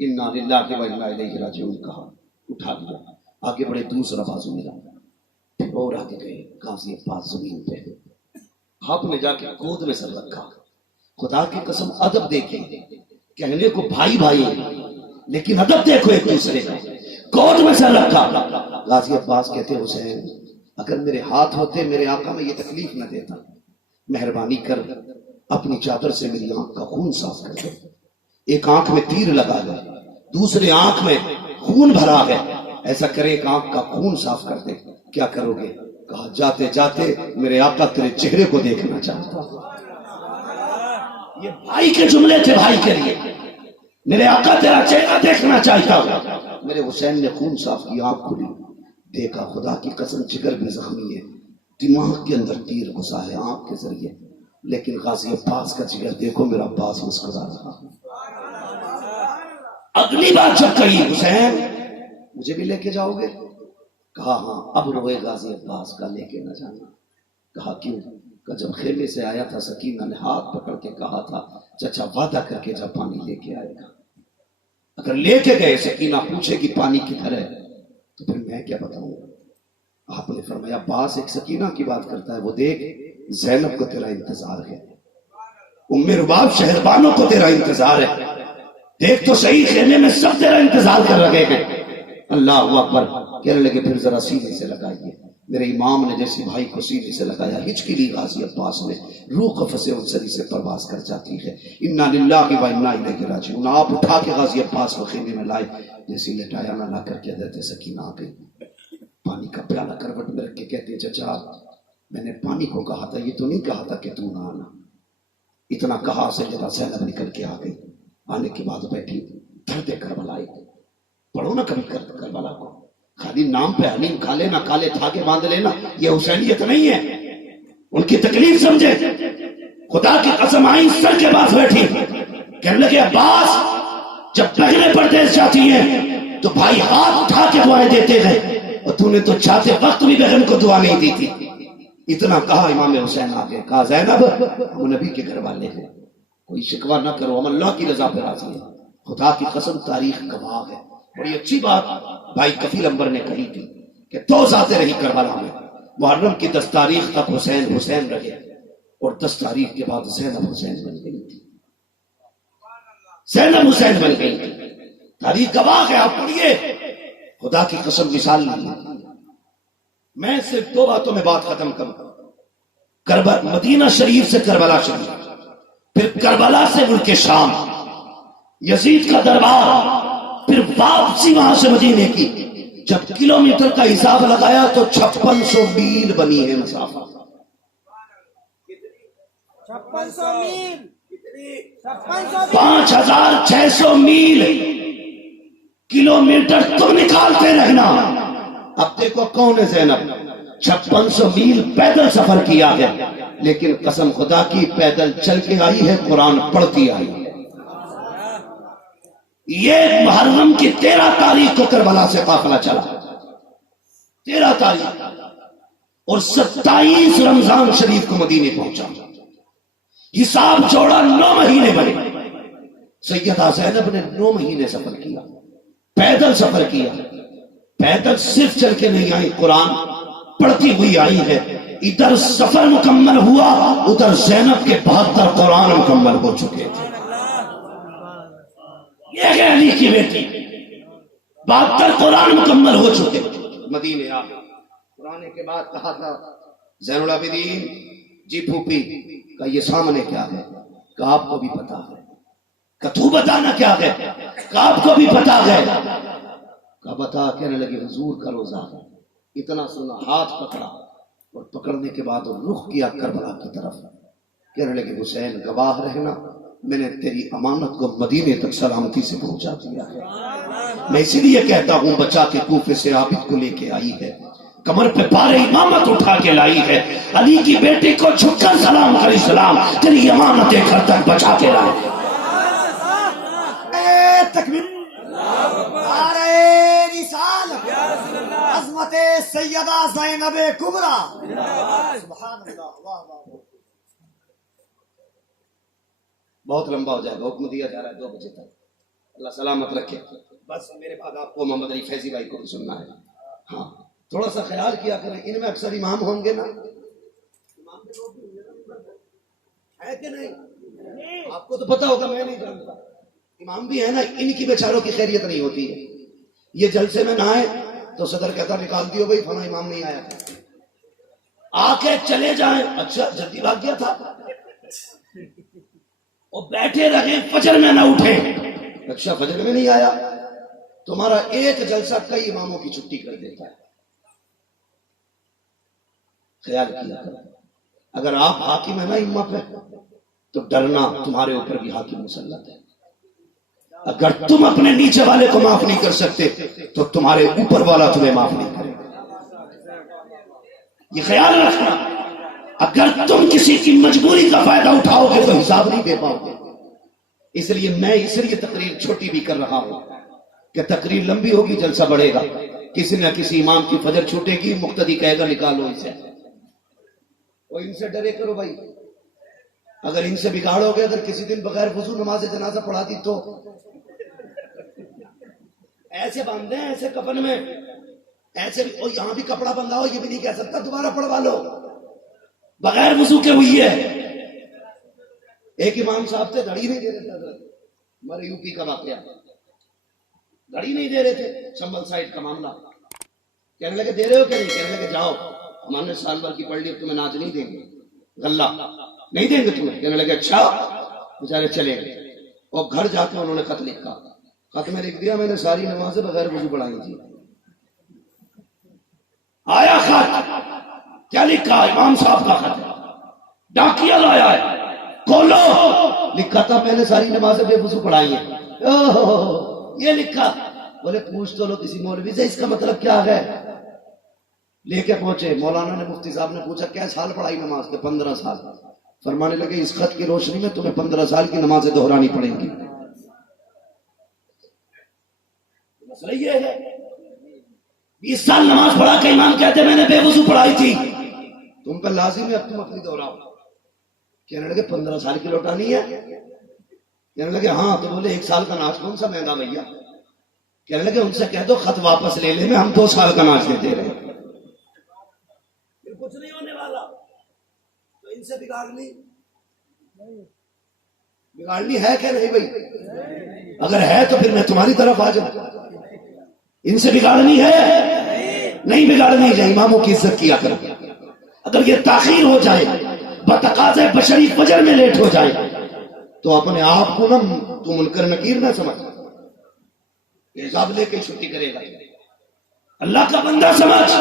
انا للہ و انا الیہ راجعون کہا، اٹھا دیا، آگے بڑے دوسرا بازو ملا، اور آگے گئے، غازی عباس زمین پہ، آپ نے جا کے گود میں سر رکھا، خدا کی قسم ادب دیکھیں، کہنے کو بھائی بھائی لیکن ادب دیکھو ایک دوسرے کا، گود میں سر رکھا۔ غازی عباس کہتے حسین اگر میرے ہاتھ ہوتے میرے آقا میں یہ تکلیف نہ دیتا، مہربانی کر اپنی چادر سے میری آنکھ کا خون صاف کر دے، ایک آنکھ میں تیر لگا دے، دوسرے آنکھ میں خون بھرا ہے، ایسا کرے ایک آنکھ کا خون صاف کر دے، کیا کرو گے؟ کہا جاتے جاتے میرے آقا تیرے چہرے کو دیکھنا چاہتا ہوں۔ یہ بھائی کے جملے تھے، بھائی کے لیے، میرے آقا تیرا چہرہ دیکھنا چاہتا ہوں۔ میرے حسین نے خون صاف کی، آنکھ کھلی، دیکھا خدا کی قسم جگر بھی زخمی ہے، دماغ کے اندر تیر گھسا ہے آنکھ کے ذریعے، لیکن غازی عباس کا جگر دیکھو، میرا عباس مسکرا رہا۔ اگلی بات جب کہی حسین مجھے بھی لے کے جاؤ گے؟ کہا ہاں، اب روئے غازی عباس کا لے کے نہ جانا۔ کہا کیوں؟ کہ جب خیمے سے آیا تھا سکینہ نے ہاتھ پکڑ کے کہا تھا چچا وعدہ کر کے جب پانی لے کے آئے گا، اگر لے کے گئے سکینہ پوچھے کہ پانی کدھر ہے تو پھر میں کیا بتاؤں؟ آپ نے فرمایا عباس ایک سکینہ کی بات کرتا ہے، وہ دیکھ زینب کو تیرا انتظار ہے، ام رباب شہربانوں کو تیرا انتظار ہے، دیکھ تو صحیح خیمے میں سب تیرا انتظار کر رہے ہیں. اللہ اکبر. کہنے لگے پھر ذرا سینے سے لگائیے. میرے امام نے جیسے بھائی کو سینے سے لگایا ہچکی لی غازی عباس نے. روح قفس انصری سے پرواز کر جاتی ہے. انا للہ و انا الیہ راجعون. آپ اٹھا کے غازی عباس کو خیمے میں لائے. جیسے لٹایا نہ لا کر کے حضرت سکینہ آ گئی. پانی کا پیالہ کروٹ میں رکھ کے کہتے ہیں چچا میں نے پانی کو کہا تھا, یہ تو نہیں کہا تھا کہ تو نہ آنا. اتنا کہا سیدہ زینب نکل کے آ گئی. آنے کے بعد بیٹھی درد کربلا. پڑھو نا کبھی کربلا کو. خالی نام پہ حلیم کھا لینا, کالے دھاگے باندھ لینا, یہ حسینیت نہیں ہے. ان کی تکلیف سمجھے. خدا کی قسم آئی سر کے پاس بیٹھی کہنے لگے عباس جب بہنیں پردیس جاتی ہیں تو بھائی ہاتھ اٹھا کے دعائیں دیتے گئے اور تو نے تو چاہتے وقت بھی بہن کو دعا نہیں دی تھی. اتنا کہا امام حسین آگے کہا زینب ہم نبی کے گھر والے ہیں, کوئی شکوہ نہ کرو, ہم اللہ کی رضا پہ راضی ہیں. خدا کی قسم تاریخ گواہ ہے. بڑی اچھی بات بھائی کفیل انبر نے کہی تھی کہ 2 ذاتیں رہی کربلا میں. محرم کی 10 تاریخ تک حسین حسین رہے اور 10 تاریخ کے بعد زینب حسین بن گئی تھی. زینب حسین بن گئی تھی. تاریخ گواہ ہے, آپ پڑھیے. خدا کی قسم مثال نہیں ہے. میں صرف 2 باتوں میں بات ختم کروں. مدینہ شریف سے کربلا شریف, پھر کربلا سے ملک شام, یزید کا دربار, پھر واپسی وہاں سے مدینے کی. جب کلومیٹر کا حساب لگایا تو 5600 میل بنی ہے مسافت. 5600 میل 5600 میل. کلومیٹر تم نکالتے رہنا. اب دیکھو کون ہے زینب. 5600 میل پیدل سفر کیا ہے, لیکن قسم خدا کی پیدل چل کے آئی ہے, قرآن پڑھتی آئی ہے. یہ محرم کی 13 تاریخ کو کربلا سے قافلہ چلا, 13 تاریخ, اور 27 رمضان شریف کو مدینے پہنچا. حساب جوڑا 9 مہینے بنے. سیدہ زینب نے 9 مہینے سفر کیا, پیدل سفر کیا. پیدل صرف چل کے نہیں آئی, قرآن پڑھتی ہوئی آئی ہے. ادھر سفر مکمل ہوا, ادھر زینب کے 72 قرآن مکمل ہو چکے تھے. یہ ہے علی کی بیٹی, 72 قرآن مکمل ہو چکے. مدینے آ قرآن کے بعد کہا تھا زین العابدین جی پھوپھی کا یہ سامنے کیا ہے, کہ آپ کو بھی پتا ہے. کہ تو بتانا کیا ہے, کہ آپ کو بھی پتا ہے. کہ بتا. کہنے لگے حضور کا روزہ ہے. اتنا سنا, ہاتھ پکڑا اور پکڑنے کے بعد رخ کیا کربلا کی طرف. کہنے لگے حسین گواہ رہنا, میں نے تیری امانت کو مدینے تک سلامتی سے پہنچا دیا ہے. میں اسی لیے کہتا ہوں بچا کے کوفے سے عابد کو لے کے آئی ہے, کمر پہ بار امامت اٹھا کے لائی ہے. علی کی بیٹی کو جھک کر سلام کری, سلام تیری امانت گھر تک بچا کے لائے. تکبیر, نعرہ رسالت, عظمت سیدہ زینب کبریٰ. سبحان اللہ. واہ واہ. بہت لمبا ہو جائے گا, حکم دیا جا رہا ہے 2 بجے تک. اللہ سلامت رکھے. بس میرے بعد آپ کو محمد علی فیضی بھائی کو بھی سننا ہے. ہاں تھوڑا سا خیال کیا کریں, ان میں اکثر امام ہوں گے نا, ہے کہ نہیں؟ آپ کو تو پتا ہوگا, میں نہیں جانتا. امام بھی ہے نا, ان کی بیچاروں کی خیریت نہیں ہوتی ہے. یہ جلسے میں نہ آئے تو صدر کہتا نکال دیو بھائی, فلاں امام نہیں آیا تھا. آ کے چلے جائیں, اچھا جلدی بھاگ گیا تھا, اور بیٹھے رہے فجر میں نہ اٹھے, اچھا فجر میں نہیں آیا. تمہارا ایک جلسہ کئی اماموں کی چھٹی کر دیتا ہے. خیال کیا کرو. اگر آپ حاکم ہے نا امہ پہ, تو ڈرنا تمہارے اوپر بھی حاکم مسلط ہے. اگر تم اپنے نیچے والے کو معاف نہیں کر سکتے تو تمہارے اوپر والا تمہیں معاف نہیں کرے. یہ خیال رکھنا. اگر تم کسی کی مجبوری کا فائدہ اٹھاؤ گے تو حساب نہیں دے پاؤ گے. اس لیے تقریر چھوٹی بھی کر رہا ہوں کہ تقریر لمبی ہوگی, جلسہ بڑھے گا. کسی نہ کسی امام کی فجر چھوٹے گی, مقتدی کہے گا نکالو اسے. اور ان سے ڈرے کرو بھائی. اگر ان سے بگاڑو گے, اگر کسی دن بغیر وضو نماز جنازہ پڑھا دی تو ایسے باندھے ہیں, ایسے کفن میں, ایسے بھی. اور یہاں بھی کپڑا بندھا ہو, یہ بھی نہیں کہہ سکتا دوبارہ پڑھوا لو, بغیر وضو کے ہوئی ہے. ایک امام صاحب تھے, دھڑی نہیں دے دیتا تھا, ہمارے یو پی کا واقعہ، گاڑی نہیں دے رہے تھے، چمبل سائڈ کا معاملہ، کہنے لگے دے رہے ہو کہ نہیں؟ کہنے لگے جاؤ ہم نے سال بھر کی پڑھ لی، اب تمہیں ناج نہیں دیں گے، غلہ نہیں دیں گے تمہیں۔ کہنے لگے اچھا، بیچارے چلے گئے اور گھر جا کے انہوں نے خط لکھا، خط میں لکھ دیا میں نے ساری نمازیں بغیر وضو پڑھائی تھی۔ آیا خط، کیا لکھا؟ امام صاحب کا خط ہے، ڈاکیا لایا ہے، کھولو، لکھا تھا میں نے ساری نمازیں بے وضو پڑھائی ہیں۔ یہ لکھا، بولے پوچھ تو لو کسی مولوی سے اس کا مطلب کیا ہے۔ لے کے پہنچے، مولانا نے مفتی صاحب نے پوچھا کیا سال پڑھائی نماز کے؟ 15 سال۔ فرمانے لگے اس خط کی روشنی میں تمہیں 15 سال کی نمازیں دہرانی پڑیں گی۔ مسئلہ یہ ہے 20 سال نماز پڑھا کے امام کہتے میں نے بے وضو پڑھائی تھی، تم پر لازم ہے اب تم اپنی دہراؤ۔ کہنے لگے 15 سال کی لوٹانی ہے؟ کہنے لگے ہاں۔ تو بولے 1 سال کا ناچ کون سا مہنگا بھیا؟ کہنے لگے ان سے کہہ دو خط واپس لے لے، میں ہم 2 سال کا ناچ دیتے رہے۔ کچھ نہیں ہونے والا، تو ان سے بگاڑنی ہے کہ نہیں بھائی؟ اگر ہے تو پھر میں تمہاری طرف آ جاؤں۔ ان سے بگاڑنی ہے؟ نہیں بگاڑنی ہے، اماموں کی عزت کیا کرو۔ اگر یہ تاخیر ہو جائے، بتقاضے بشری فجر میں لیٹ ہو جائے، تو اپنے آپ کو نہ تو منکر نکیر نہ سمجھ، حساب لے کے چھٹی کرے گا، اللہ کا بندہ سمجھ،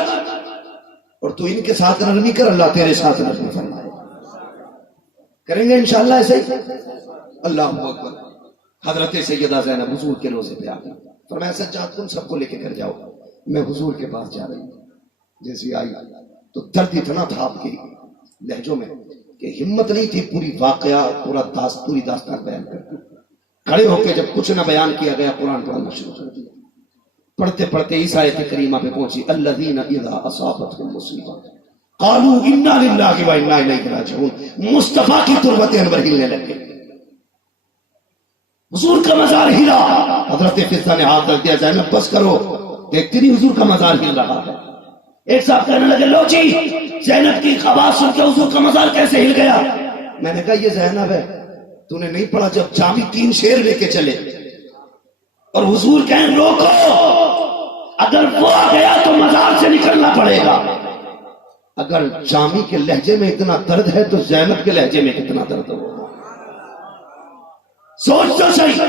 اور تو ان کے ساتھ نرمی کر، اللہ تیرے ساتھ نرمی فرمائے۔ کریں گے انشاءاللہ ایسے ہی۔ اللہ اکبر۔ حضرت سیدہ زینب حضور کے روزے پہ آ گئی، فرمایا سجاد تم سب کو لے کے گھر جاؤ، میں حضور کے پاس جا رہی ہوں۔ جیسی آئی تو درد اتنا تھا آپ کی لہجوں میں کہ ہمت نہیں تھی پوری واقعہ پوری داستان بیان کرتی۔ کھڑے ہو کے جب کچھ نہ بیان کیا گیا، قرآن پڑھنا شروع کر دیا۔ پڑھتے پڑھتے اس آیت کریمہ پہ پہنچی، الذین اذا اصابتهم مصیبہ قالوا انا للہ و انا الیہ راجعون۔ مصطفیٰ کی تربت انور ہلنے لگے، حضور کا مزار ہلا۔ حضرت فضہ نے ہاتھ رکھ دیا، زینب بس کرو، دیکھتی نہیں حضور کا مزار ہل رہا ہے۔ ایک صاحب کہنے لگے لو جی زینب کی آواز سن کے حضور کا مزار کیسے ہل گیا؟ میں نے کہا یہ زینب ہے، تو نے نہیں پڑھا جب جامی 3 شیر لے کے چلے اور حضور کہیں روکو، اگر وہ آ گیا تو مزار سے نکلنا پڑے گا۔ اگر جامی کے لہجے میں اتنا درد ہے تو زینب کے لہجے میں کتنا درد ہوگا؟ سوچ تو صحیح،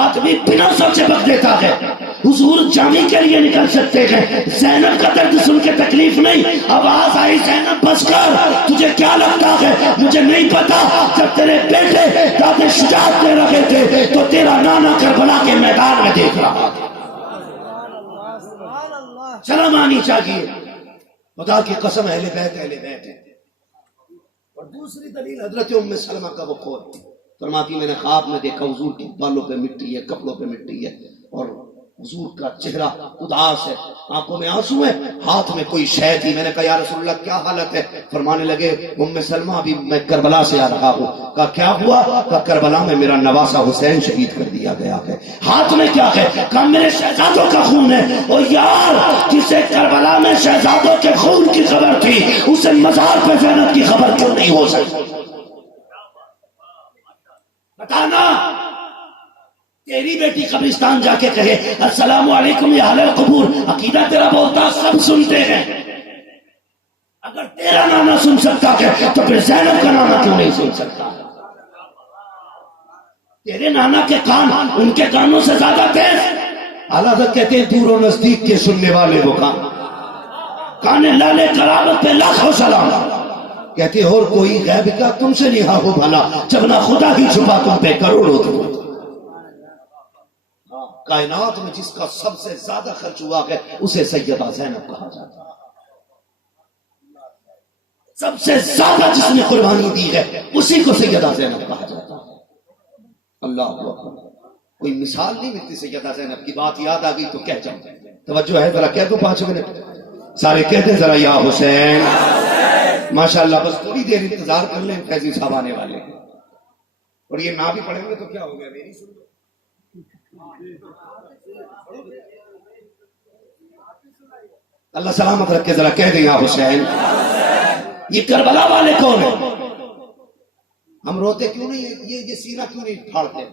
آدمی بنا سوچے بک دیتا ہے۔ حضور جامی کے لیے نکل سکتے ہیں، زینب کا درد سن کے تکلیف نہیں۔ آواز آئی زینب بس کر، تجھے کیا لگتا ہے مجھے نہیں پتا؟ جب تیرے بیٹے داد شجاعت دے رہے تھے تو تیرا نانا کربلا کے میدان میں دیکھ رہا تھا۔ شرم آنی چاہیے، خدا کی قسم اہل بیت ہے۔ اور دوسری دلیل حضرت ام سلمہ کا وہ قول، فرماتی میں نے خواب میں دیکھا حضور کے بالوں پہ مٹی ہے، کپڑوں پہ مٹی ہے، اور حضور کا چہرہ اداس ہے، آنکھوں میں آنسو ہے، ہاتھ میں کوئی شے تھی۔ میں نے کہا یا رسول اللہ کیا حالت ہے؟ فرمانے لگے ام سلمہ ابھی میں کربلا سے آ رہا ہوں۔ کہا کیا ہوا؟ کہا کربلا میں میرا نواسا حسین شہید کر دیا گیا ہے۔ ہاتھ میں کیا ہے؟ کہا میرے شہزادوں کا خون ہے۔ اور یار جسے کربلا میں شہزادوں کے خون کی خبر تھی، اسے مزار پہ زینب کی خبر کیوں نہیں ہو سکتی؟ بتانا تیری بیٹی قبرستان جا کے کہے السلام علیکم یا اہل القبور، عقیدہ تیرا بولتا سب سنتے ہیں۔ اگر تیرا نانا سن سکتا ہے تو پھر زینب کا نانا کیوں نہیں سن سکتا؟ تیرے نانا کے کان ان کے کانوں سے زیادہ تیز۔ اعلیٰ حضرت کہتے ہیں دور و نزدیک کے سننے والے وہ کان لالے قرابت پہ لاکھوں سلام۔ کہتے اور کوئی غیب کا تم سے نہیں ہو بھلا، جب نہ خدا ہی چھپا تم پہ کروڑوں تم۔ کائنات میں جس کا سب سے زیادہ خرچ ہوا ہے اسے سیدہ زینب کہا جاتا ہے۔ سب سے زیادہ جس نے قربانی دی ہے اسی کو سیدہ زینب کہا جاتا ہے۔ اللہ اکبر۔ کوئی مثال نہیں ملتی سیدہ زینب کی، بات یاد آ گئی تو کہہ جاؤں۔ توجہ ہے ذرا کہہ دو 5 منٹ سارے کہتے ہیں ذرا یا حسین۔ ماشاءاللہ بس تھوڑی دیر انتظار کر لیں، فیضی صاحب آنے والے ہیں، اور یہ نہ بھی پڑھیں گے تو کیا ہو گیا؟ میری سن لو۔ اللہ سلامت رکھ کے ذرا کہہ دیں یا حسین۔ یہ کربلا والے کون ہیں؟ ہم روتے کیوں نہیں؟ یہ سینہ کیوں نہیں پھاڑتے؟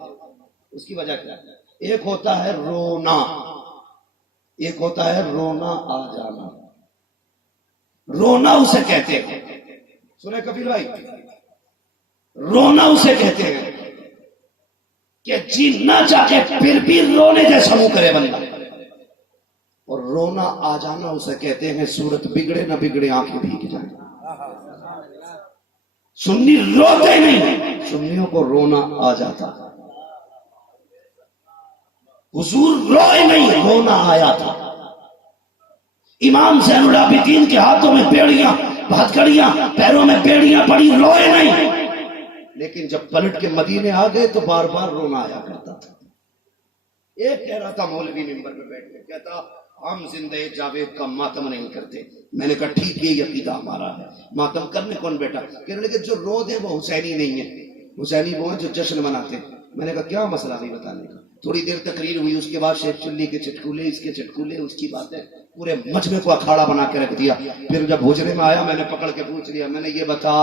اس کی وجہ کیا ہے؟ ایک ہوتا ہے رونا، ایک ہوتا ہے رونا آ جانا. رونا اسے کہتے ہیں، سنے کبیر بھائی، رونا اسے کہتے ہیں کہ جی نہ چاہے پھر بھی رونے جیسا منہ کرے بندہ. اور رونا آ جانا اسے کہتے ہیں صورت بگڑے نہ بگڑے آنکھیں بھیگ جائیں. سنی روتے نہیں، سنیوں کو رونا آ جاتا. حضور روئے نہیں، رونا آیا تھا. امام زین العابدین کے ہاتھوں میں بیڑیاں، ہتھکڑیاں، پیروں میں بیڑیاں پڑی، روئے نہیں. لیکن جب پلٹ کے مدینے آ گئے تو بار بار رونا آیا کرتا تھا. ایک کہہ رہا تھا مولوی ممبر پہ بیٹھ کے، کہتا ہم زندہ جاوید کا ماتم نہیں کرتے. میں نے کہا ٹھیک ہے، یہ عقیدہ ہمارا ہے. ماتم کرنے کون بیٹا؟ کہنے لگے جو رو دے وہ حسینی نہیں ہے، حسینی وہ ہیں جو جشن مناتے. میں نے کہا کیا مسئلہ نہیں بتانے کا. تھوڑی دیر تقریر ہوئی، اس کے بعد شیخ چلی کے چٹکولے، اس کے چٹکولے، اس کی باتیں، پورے مجمع کو اکھاڑا بنا کے رکھ دیا. پھر جب حجرے میں آیا میں نے پکڑ کے پوچھ لیا، میں نے یہ بتا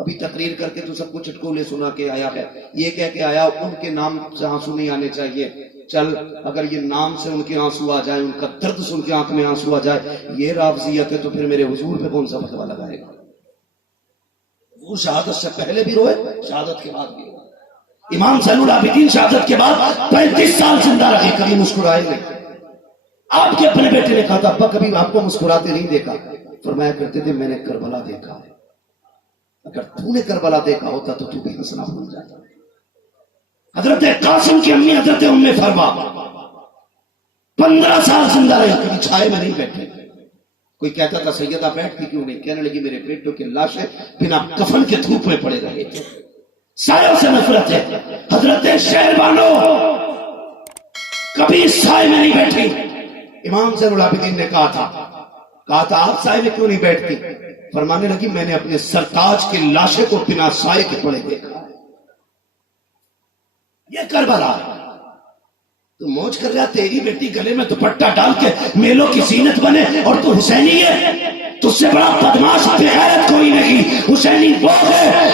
ابھی تقریر کر کے تو سب کو چٹکولے سنا کے آیا ہے، یہ کہہ کے آیا ان کے نام سے آنسو نہیں آنے چاہیے. چل اگر یہ نام سے ان کے آنسو آ جائے، ان کا درد سن کے آنکھ میں آنسو آ جائے، یہ رافضیت ہے، تو پھر میرے حضور پہ کون سا فتویٰ لگائے گا؟ وہ شہادت سے پہلے بھی روئے، شہادت کے بعد بھی روئے. امام زین العابدین شہادت کے بعد 35 سال زندہ رہے، کبھی مسکرائے نہیں. آپ کے اپنے بیٹے نے کہا تھا ابا کبھی آپ کو مسکراتے نہیں دیکھا. فرمایا کرتے تھے میں نے کربلا دیکھا ہے، اگر تو نے کربلا دیکھا ہوتا تو تو بھی ہنسنا بھول جاتا. حضرت قاسم کی امی حضرت ام فرما 15 سال زندہ رہی، کبھی چھائے میں نہیں بیٹھے. کوئی کہتا تھا سیدہ بیٹھتی کیوں نہیں؟ کہنے لگی میرے بیٹوں کی لاشیں بنا کفن کے دھوپ میں پڑے رہے تھے، سایوں سے نفرت ہے. حضرت شہربانو کبھی سائے میں نہیں بیٹھی. امام زین العابدین نے کہا تھا آپ سائے میں کیوں نہیں بیٹھتی؟ فرمانے لگی میں نے اپنے سرتاج کی لاشیں کو بنا سائے کے پڑے دیکھا. یہ کربلا تو موج کر رہا، تیری بیٹی گلے میں دوپٹہ ڈال کے میلوں کی زینت بنے اور تو حسینی ہے. تجھ سے بڑا بدماش بے غیرت کوئی نہیں. حسینی وہ ہے